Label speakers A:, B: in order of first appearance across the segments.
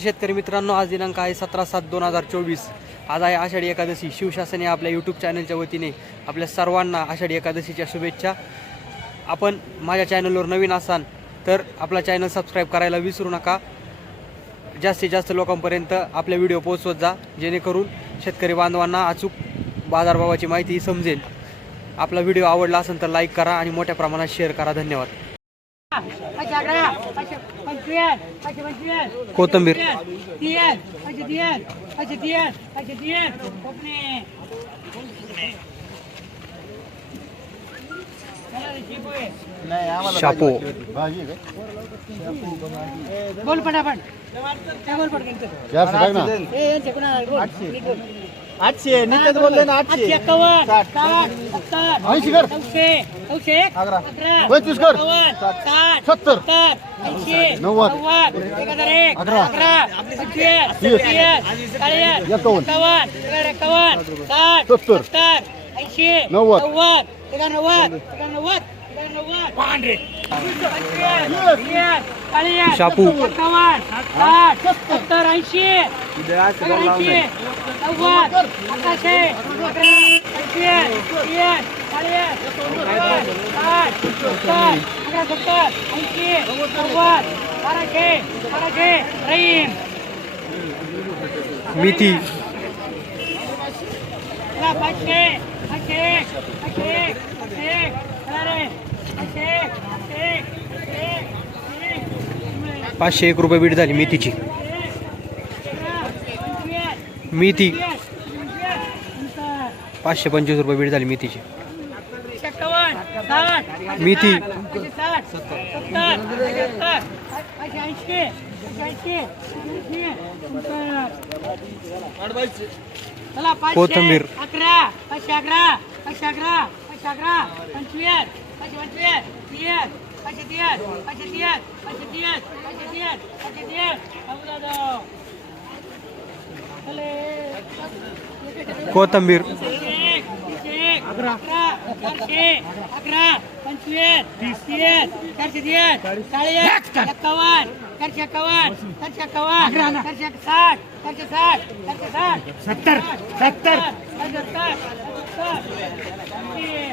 A: शेतकरी मित्रांनो आज दिनांक आहे सतरा सात दोन हजार चोवीस. आज आहे आषाढी एकादशी. शिवशासने आपल्या यूट्यूब चॅनलच्या वतीने आपल्या सर्वांना आषाढी एकादशीच्या शुभेच्छा. आपण माझ्या चॅनलवर नवीन असाल तर आपला चॅनल सबस्क्राईब करायला विसरू नका. जास्तीत जास्त लोकांपर्यंत आपले व्हिडिओ पोहोचवत जा जेणेकरून शेतकरी बांधवांना अचूक बाजारभावाची माहिती समजेल. आपला व्हिडिओ आवडला असेल तर लाईक करा आणि मोठ्या प्रमाणात शेअर करा. धन्यवाद.
B: कोतमीर
A: शापू
B: बोल पटापट बोल पट
C: आठशे नित्यात बोलले ना
B: आठशे एक्कावन्न साठ सत्तर
C: ऐंशी कर.
B: नऊशे नऊशे
C: अकरा. पंचवीस कर.
B: साठ
C: सत्तर.
B: सत्तर ऐंशी
C: नव्वद.
B: नव्वद एक हजार एक
C: अकरा.
B: अकरा पंचवीस
C: तीस.
B: तीस चाळीस
C: एकावन्न.
B: एकावन्न एक एकावन्न साठ
C: सत्तर.
B: सत्तर ऐंशी
C: नव्वद.
B: नव्वद एकानव्वद एकानव्वद एकानव्वद चाळीस
A: शापू.
B: एकावन्न साठ सत्तर ऐंशी ऐंशी नव्वद अकराशे अकरा पाचशे
A: एक रुपये बीट झाली मेथीची मेथी पाचशे पंचवीस रुपये बीट झाली मेथीची मेथी.
B: कोथंबीर पाचशे पाचशे
A: कोथिंबीर.
B: अकरा पाचशे अकरा पाचशे अकरा पाचशे पंचवीस पाचशे पंचवीस तीस पाचशे तीस पाचशे तीस पाचशे तीस पाचशे तीस पाचशे तीस चौदा दो चले
A: कोथंबीर
B: एक, एक, अकरा चारशे अकरा पंचवीस तीस चारशे तीस चाळीस एक्कावन्न चारशे एक्कावन्न चारशे एक्कावन्न चारशे साठ चारशे साठ चारशे साठ सत्तर सत्तर
A: कोथंबीर
B: चला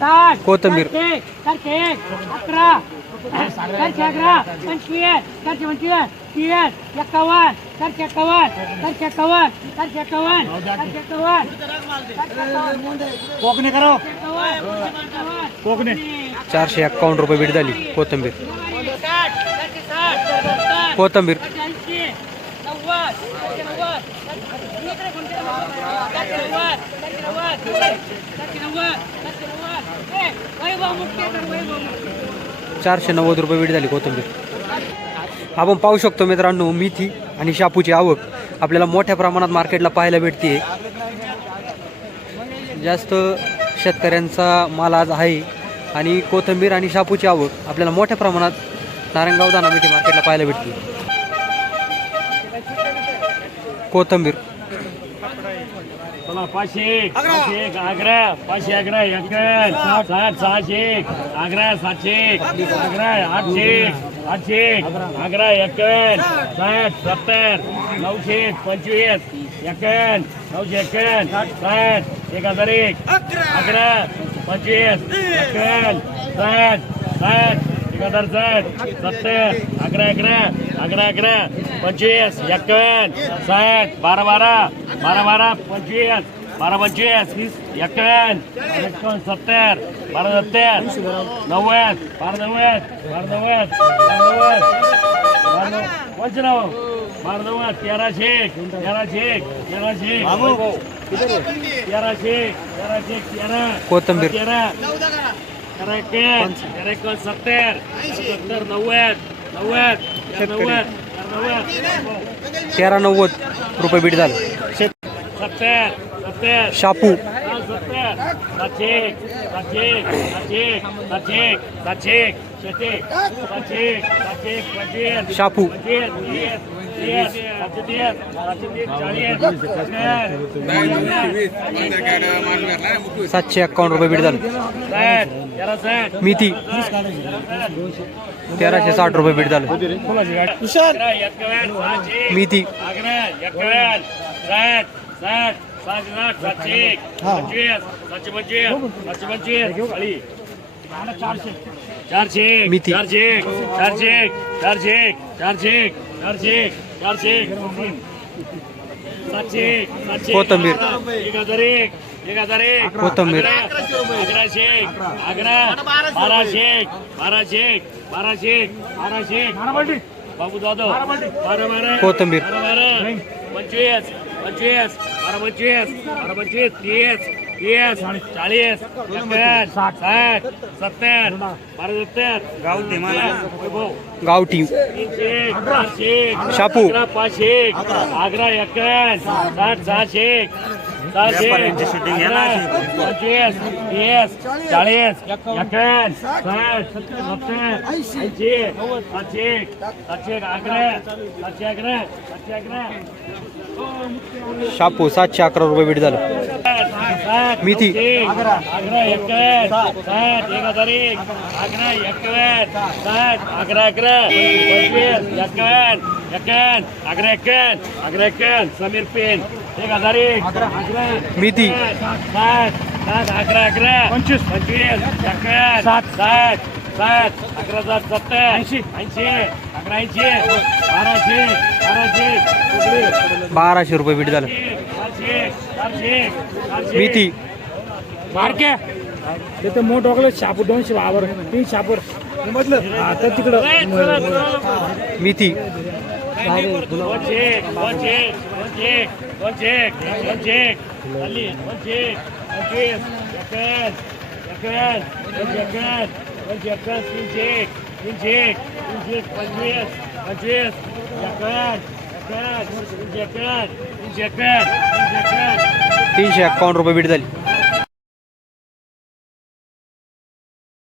A: कोथिंबीर.
B: अकरा चारशे अकरा पंचवीस चारशे पंचवीस तीस एक्कावन्न चारशे चारशे एक्कावन्न चारशे एक्कावन्न चारशे एक्कावन्न
C: कोकणी करो
B: कोकणे
A: चारशे एक्कावन्न रुपये बीट झाली कोथंबीर कोथंबीर
B: नव्वद चारशे नव्वद
A: रुपये बीट झाली कोथंबीर. आपण पाहू शकतो मित्रांनो मेथी आणि शापूची आवक आपल्याला मोठ्या प्रमाणात मार्केटला पाहायला भेटते जास्त शेतकऱ्यांचा माल आज आहे आणि कोथंबीर आणि शापूची आवक आपल्याला मोठ्या प्रमाणात नारायणगाव दाना मिठी मार्केटला पाहायला भेटते कोथंबीर.
D: पाचशे एक, पाचशे एक अकरा पाचशे अकरा एकन साठ सहाशे एक अकरा सातशे एक अकरा आठशे एक आठशे एक अकरा एकन साठ सत्तर नऊशे पंचवीस एकन नऊशे एकन साठ एक हजार एक अकरा पंचवीस एकन साठ साठ एक हजार साठ सत्तर अकरा अकरा अकरा अकरा पंचवीस एक्कावन्न साठ बारा बारा बारा बारा पंचवीस बारा पंचवीस एक्कावन्न एक्कावन्न सत्तर बारा सत्तर नव्वद बारा नव्वद बारा नव्वद बारा नव्वद बारा नव्वद पंचनाव बारा नव्वद तेराशे तेराशे तेराशे तेराशे तेराशे तेरा
A: कोथिंबीर.
D: तेरा तेरा एक्केन तेरा एकोण सत्तर सत्तर नव्वद नव्वद नव्वद नव्वद.
A: तेरा नव्वद रुपये बीट झालं. शापू शापू
D: तीस सातशे
A: एक्कावन्न रुपये बीट झालं. मेथी तेराशे साठ रुपये बीट झालं.
D: अकरा एक्कावन्न सहाशे
A: मेथी
D: अकरा एक्कावन्न साठ साठ सहाशे साठ सातशे पंचवीस सातशे पंचवीस सातशे पंचवीस खाली चारशे चारशे
A: मिती.
D: चारशे चारशे चारशे चारशे चारशे चारशे सातशे सातशे
A: कोथिंबीर.
D: एक हजार एक एक हजार एक
A: कोथिंबीर.
D: अकरा अकराशे अकरा बाराशे बाराशे बाराशे बाराशे बाबू जाधव बारा बारा
A: कोथिंबीर.
D: पंचवीस बारा पंचवीस बारा पंचवीस तीस तीस चाळीस साठ साठ सत्तर बारा सत्तर गाव वैभव.
A: गावठी
D: तीनशे चारशे
A: शापू.
D: अकरा पाचशे अकरा. एक्कावन्न साठ सहाशे सहाशे अकरा, पंचवीस तीस चाळीस एक्कावन्न साठ सत्तर ऐंशी सातशे सातशे अकरा सातशे अकरा सातशे अकरा
A: शापू सातशे अकरा रुपये बीट झालं. मिती.
D: अकरा अकरा एक्कावन्न साठ एक हजार एक अकरा एक्कावन्न साठ अकरा अकरा पंचवीस एक्कावन्न एक्कावन्न अकरा एक्कावन्न अकरा एक्कावन्न समीर पेन एक हजार एक. अकरा.
A: मिती.
D: साठ साठ अकरा अकरा. पंचवीस. पंचवीस एक्कावन्न साठ साठ साठ अकरा साठ सत्तर. ऐंशी. ऐंशी अकरा ऐंशी. बाराशे बाराशे.
A: बाराशे रुपये बीट झालं. मेथी
D: मारके
C: तिथे मोठ ओळख शापूर दोनशे बाबर तीन शापूर. म्हटलं आता तिकडं.
A: मेथी
D: वनशे वनशे वनशे वनशे वनशे खाली वनशे पंचवीस एकन एकन वनशे एकन वनशे एकन तीनशे तीनशे तीनशे पंचवीस पंचवीस एकन एकन तीनशे एकन तीनशे एकन तीनशे एकन
A: तीनशे एक्कावन्न रुपये बीट झाली.